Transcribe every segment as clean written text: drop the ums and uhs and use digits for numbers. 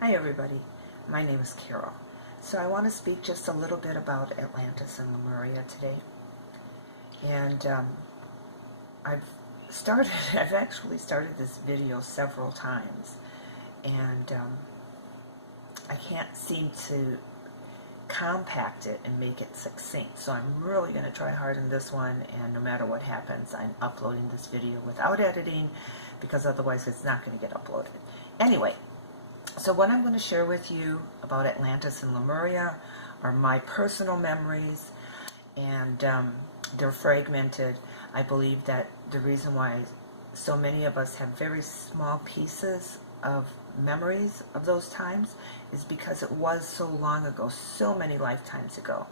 Hi everybody, my name is Carol. So I want to speak just a little bit about Atlantis and Lemuria today. And I've actually started this video several times, and I can't seem to compact it and make it succinct. So I'm really going to try hard in this one, and no matter what happens, I'm uploading this video without editing, because otherwise it's not going to get uploaded. Anyway, so what I'm going to share with you about Atlantis and Lemuria are my personal memories, and they're fragmented. I believe that the reason why so many of us have very small pieces of memories of those times is because it was so long ago, so many lifetimes ago.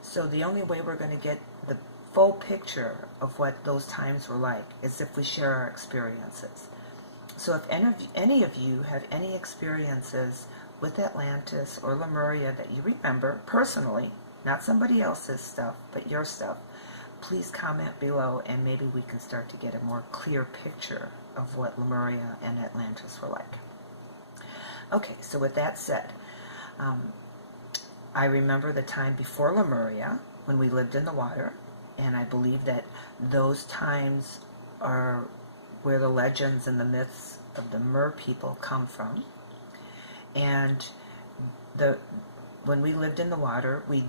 So the only way we're going to get the full picture of what those times were like is if we share our experiences. So if any of you have any experiences with Atlantis or Lemuria that you remember personally, not somebody else's stuff, but your stuff, please comment below, and maybe we can start to get a more clear picture of what Lemuria and Atlantis were like. Okay, so with that said, I remember the time before Lemuria when we lived in the water, and I believe that those times are where the legends and the myths of the Mer people come from. And when we lived in the water, we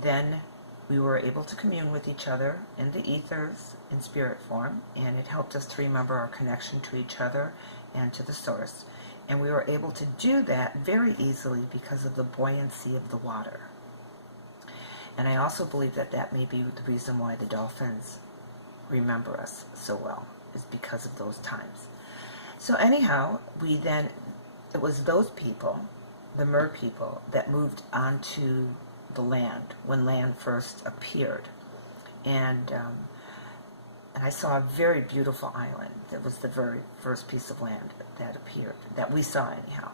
were able to commune with each other in the ethers in spirit form, and it helped us to remember our connection to each other and to the source. And we were able to do that very easily because of the buoyancy of the water. And I also believe that that may be the reason why the dolphins remember us so well, is because of those times. So anyhow, it was those people, the Mer people, that moved onto the land when land first appeared. And I saw a very beautiful island. That was the very first piece of land that appeared, that we saw anyhow.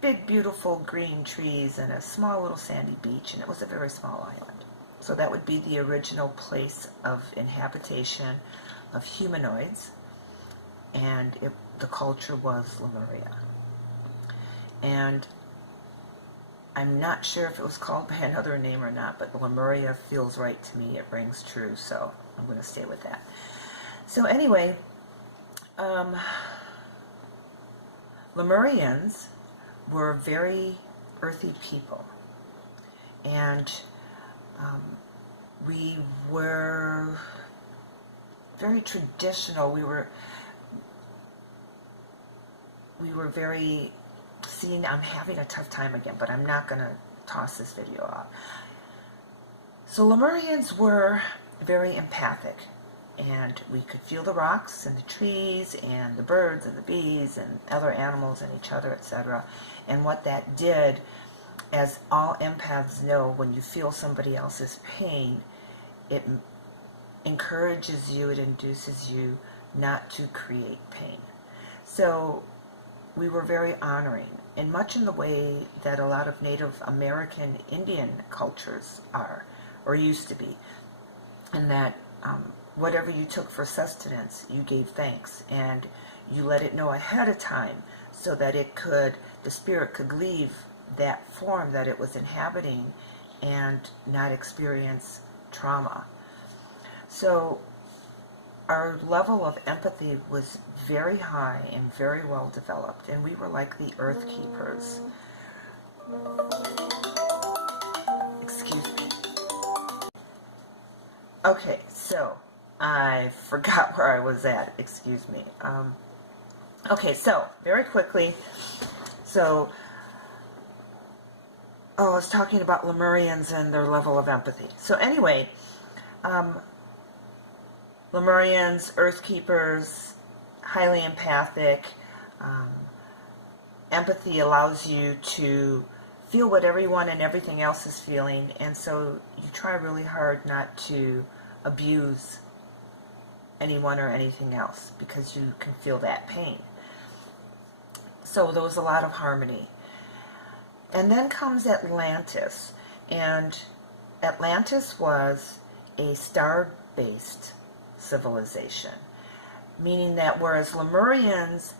Big, beautiful green trees and a small little sandy beach, and it was a very small island. So that would be the original place of inhabitation of humanoids, and the culture was Lemuria. And I'm not sure if it was called by another name or not, but Lemuria feels right to me. It rings true, so I'm going to stay with that. So anyway, Lemurians were very earthy people, and we were very traditional. We were very, I'm having a tough time again, but I'm not going to toss this video out. So Lemurians were very empathic, and we could feel the rocks and the trees and the birds and the bees and other animals and each other, etc. And what that did, as all empaths know, when you feel somebody else's pain, it encourages you, it induces you not to create pain. So we were very honoring, and much in the way that a lot of Native American Indian cultures are, or used to be, and that whatever you took for sustenance, you gave thanks, and you let it know ahead of time so that the spirit could leave that form that it was inhabiting and not experience trauma. So our level of empathy was very high and very well developed, and we were like the earth keepers. Excuse me. Okay, so I forgot where I was at. Excuse me. Okay, so very quickly, I was talking about Lemurians and their level of empathy. So anyway, Lemurians, earth keepers, highly empathic. Empathy allows you to feel what everyone and everything else is feeling, and so you try really hard not to abuse anyone or anything else because you can feel that pain. So there was a lot of harmony. And then comes Atlantis, and Atlantis was a star-based civilization, meaning that whereas Lemurians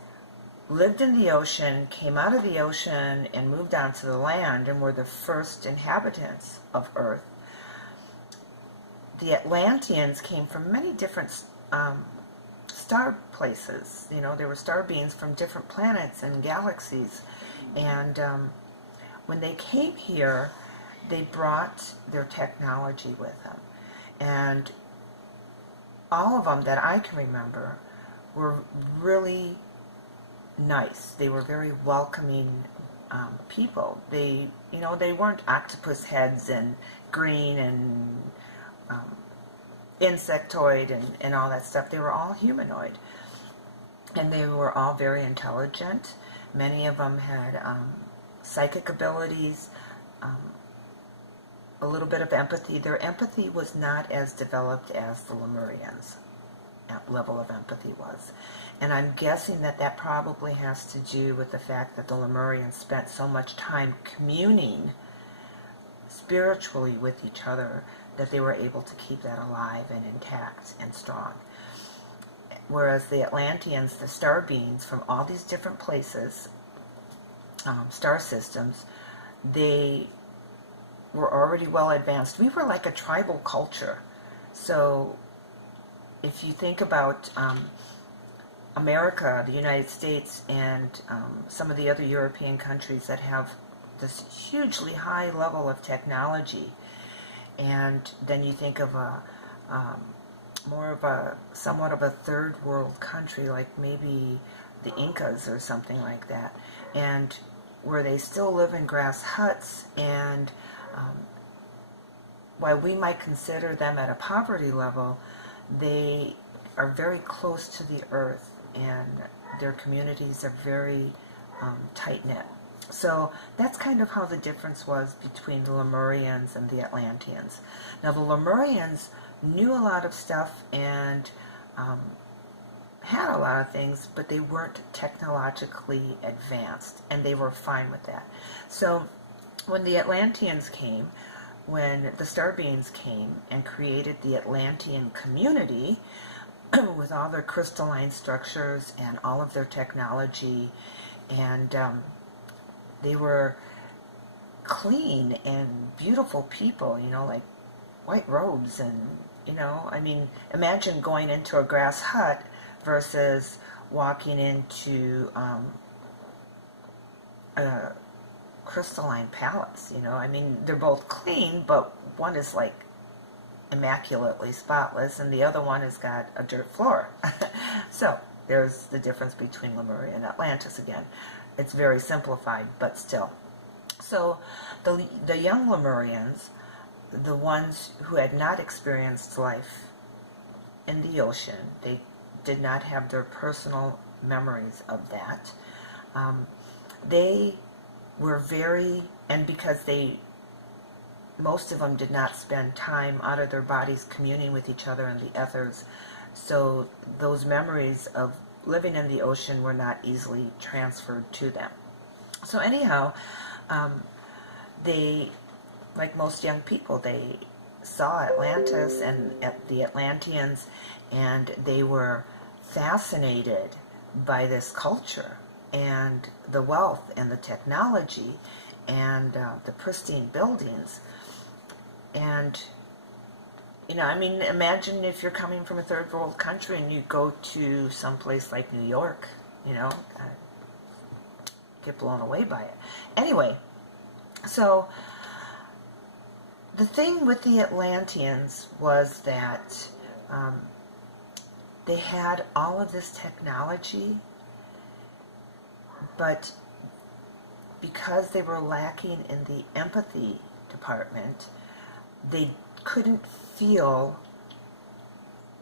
lived in the ocean, came out of the ocean, and moved onto the land, and were the first inhabitants of Earth. The Atlanteans came from many different star places. You know, there were star beings from different planets and galaxies. And when they came here, they brought their technology with them. And all of them that I can remember were really nice. They were very welcoming people. They, you know, they weren't octopus heads and green and insectoid and all that stuff. They were all humanoid. And they were all very intelligent. Many of them had psychic abilities, a little bit of empathy. Their empathy was not as developed as the Lemurians' level of empathy was. And I'm guessing that that probably has to do with the fact that the Lemurians spent so much time communing spiritually with each other that they were able to keep that alive and intact and strong. Whereas the Atlanteans, the star beings from all these different places, star systems, they were already well advanced. We were like a tribal culture. So if you think about America, the United States, and some of the other European countries that have this hugely high level of technology, and then you think of somewhat of a third world country, like maybe the Incas or something like that, and where they still live in grass huts, and while we might consider them at a poverty level, they are very close to the earth, and their communities are very tight-knit. So that's kind of how the difference was between the Lemurians and the Atlanteans. Now the Lemurians knew a lot of stuff and had a lot of things, but they weren't technologically advanced, and they were fine with that. So when the Atlanteans came, when the star beings came and created the Atlantean community with all their crystalline structures and all of their technology, and they were clean and beautiful people, you know, like white robes, and, you know, I mean, imagine going into a grass hut versus walking into a crystalline palace, you know. I mean, they're both clean, but one is like immaculately spotless and the other one has got a dirt floor. So there's the difference between Lemuria and Atlantis again. It's very simplified, but still. So the young Lemurians, the ones who had not experienced life in the ocean, they did not have their personal memories of that. They were very, and because most of them did not spend time out of their bodies communing with each other in the ethers, so those memories of living in the ocean were not easily transferred to them. So anyhow, they, like most young people, they saw Atlantis and the Atlanteans, and they were fascinated by this culture and the wealth and the technology and the pristine buildings. And, you know, I mean, imagine if you're coming from a third world country and you go to some place like New York, you know, get blown away by it. Anyway, so the thing with the Atlanteans was that they had all of this technology, but because they were lacking in the empathy department, they couldn't feel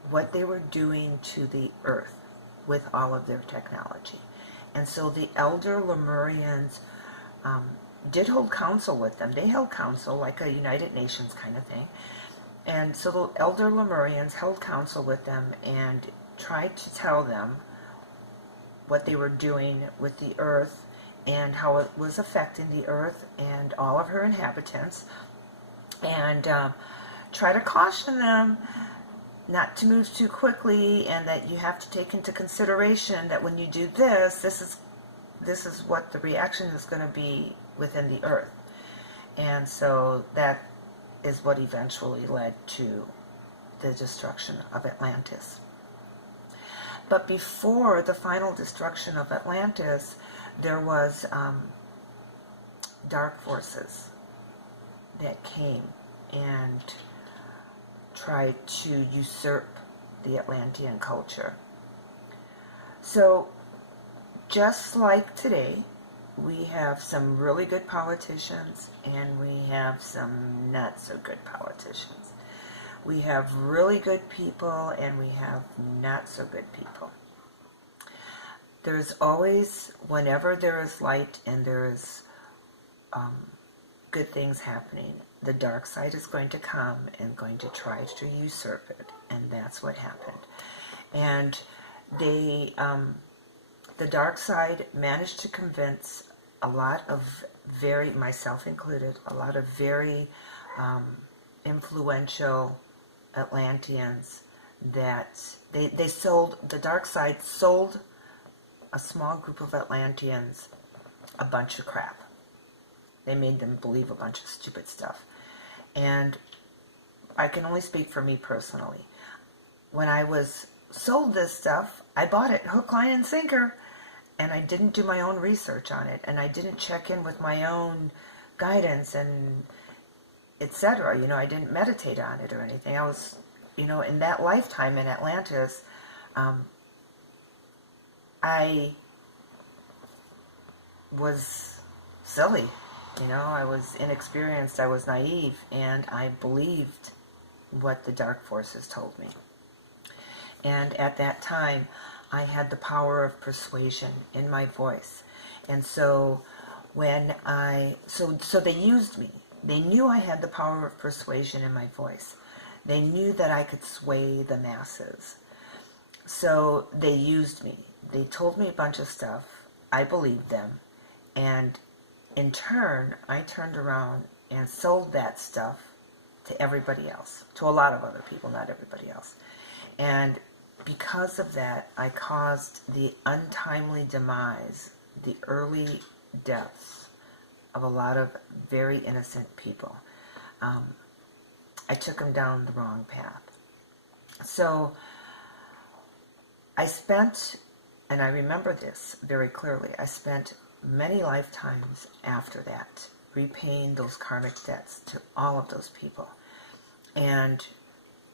what they were doing to the earth with all of their technology. And so the elder Lemurians did hold council with them. They held council like a United Nations kind of thing. And so the elder Lemurians held council with them and tried to tell them what they were doing with the earth and how it was affecting the earth and all of her inhabitants, and try to caution them not to move too quickly, and that you have to take into consideration that when you do this, this is this is what the reaction is going to be within the earth. And so that is what eventually led to the destruction of Atlantis. But before the final destruction of Atlantis, there was dark forces that came and tried to usurp the Atlantean culture. So just like today, we have some really good politicians and we have some not so good politicians. We have really good people and we have not so good people. There's always, whenever there is light and there is good things happening, the dark side is going to come and going to try to usurp it, and that's what happened. And they, the dark side managed to convince a lot of very, myself included, a lot of very influential Atlanteans that they sold, the dark side sold a small group of Atlanteans a bunch of crap. They made them believe a bunch of stupid stuff. And I can only speak for me personally. When I was sold this stuff, I bought it hook, line, and sinker. And I didn't do my own research on it. And I didn't check in with my own guidance and etc. You know, I didn't meditate on it or anything. I was, you know, in that lifetime in Atlantis, I was silly. You know, I was inexperienced, I was naive, and I believed what the dark forces told me. And at that time, I had the power of persuasion in my voice. And so when so they used me. They knew I had the power of persuasion in my voice. They knew that I could sway the masses. So they used me. They told me a bunch of stuff. I believed them. And in turn, I turned around and sold that stuff to everybody else, to a lot of other people, not everybody else. And because of that, I caused the untimely demise, the early deaths of a lot of very innocent people. I took them down the wrong path. So I spent, and I remember this very clearly, I spent many lifetimes after that repaying those karmic debts to all of those people and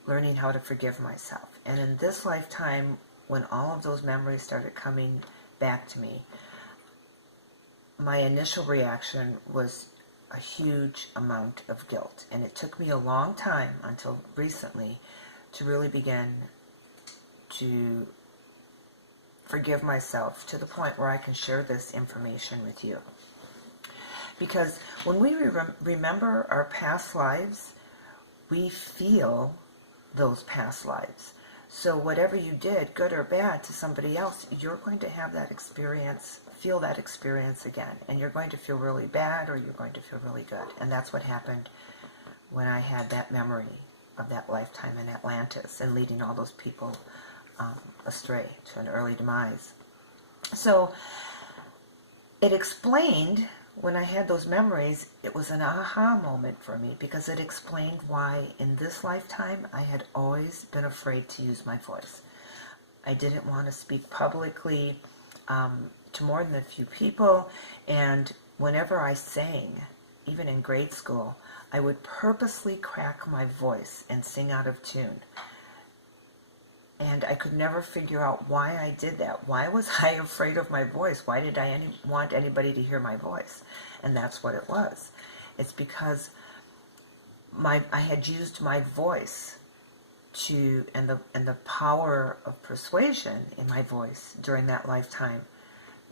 learning how to forgive myself. And in this lifetime, when all of those memories started coming back to me, my initial reaction was a huge amount of guilt. And it took me a long time, until recently, to really begin to forgive myself to the point where I can share this information with you. Because when we remember our past lives, we feel those past lives. So whatever you did, good or bad, to somebody else, you're going to have that experience, feel that experience again. And you're going to feel really bad or you're going to feel really good. And that's what happened when I had that memory of that lifetime in Atlantis and leading all those people astray to an early demise. So it explained, when I had those memories, it was an aha moment for me, because it explained why in this lifetime I had always been afraid to use my voice. I didn't want to speak publicly to more than a few people, and whenever I sang, even in grade school, I would purposely crack my voice and sing out of tune. And I could never figure out why I did that. Why was I afraid of my voice? Why did I want anybody to hear my voice? And that's what it was. It's because I had used my voice to, and the power of persuasion in my voice during that lifetime,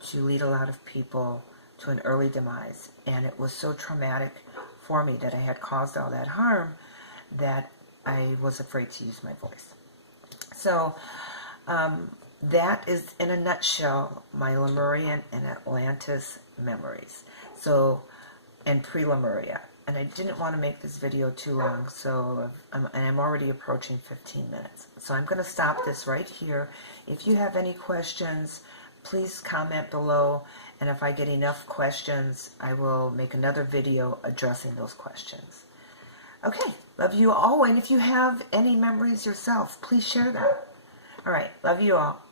to lead a lot of people to an early demise. And it was so traumatic for me that I had caused all that harm that I was afraid to use my voice. So that is, in a nutshell, my Lemurian and Atlantis memories. So, and pre-Lemuria. And I didn't want to make this video too long, so I'm already approaching 15 minutes. So I'm going to stop this right here. If you have any questions, please comment below, And if I get enough questions, I will make another video addressing those questions. Okay, love you all. And if you have any memories yourself, please share them. All right, love you all.